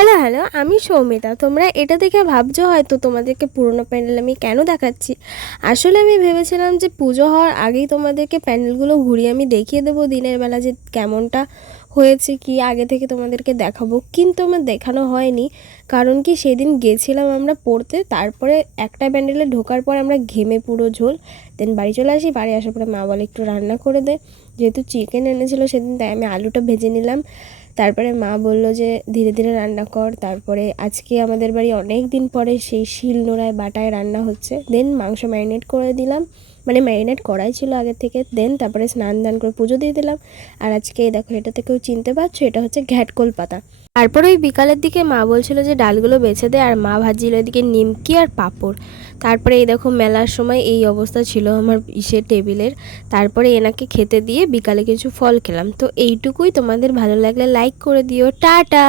Hello hello, আমি সৌমিতা। তোমরা এটা দেখে ভাবছো হয়তো তোমাদেরকে পুরনো প্যান্ডেল আমি কেন দেখাচ্ছি। আসলে আমি ভেবেছিলাম যে পুজো হওয়ার আগেই তোমাদেরকে প্যান্ডেলগুলো ঘুরিয়ে আমি দেখিয়ে দেবো দিনের বেলা যে কেমনটা হয়েছে, কি আগে থেকে তোমাদেরকে দেখাবো, কিন্তু আমার দেখানো হয়নি। কারণ কি, সেদিন গেছিলাম আমরা পড়তে, তারপরে একটা প্যান্ডেলে ঢোকার পর আমরা ঘেমে পুরো ঝোল। দেন বাড়ি চলে আসি, বাড়ি আসার পরে মা বলে একটু রান্না করে দে। যেহেতু চিকেন এনেছিলো সেদিন, তাই আমি আলুটা ভেজে নিলাম। তারপরে মা বলল যে ধীরে ধীরে রান্না কর। তারপরে আজকে আমাদের বাড়ি অনেক দিন পরে সেই শিলনোড়ায় বাটায় রান্না হচ্ছে। দেন মাংস ম্যারিনেট করে দিলাম, মানে ম্যারিনেট করাই ছিল আগের থেকে। দেন তারপরে স্নান দান করে পুজো দিয়ে দিলাম। আর আজকে দেখো, এটা থেকেও চিনতে পারছো, এটা হচ্ছে ঘ্যাটকোল পাতা। তারপরে ওই বিকালের দিকে মা বলছিল যে ডালগুলো বেছে দে, আর মা ভাজিল এদিকে নিমকি আর পাঁপড়। তারপরে এই দেখো, মেলার সময় এই অবস্থা ছিল আমার টেবিলের। তারপরে এনাকে খেতে দিয়ে বিকালে কিছু ফল খেলাম। তো এইটুকুই, তোমাদের ভালো লাগলে লাইক করে দিও। টাটা।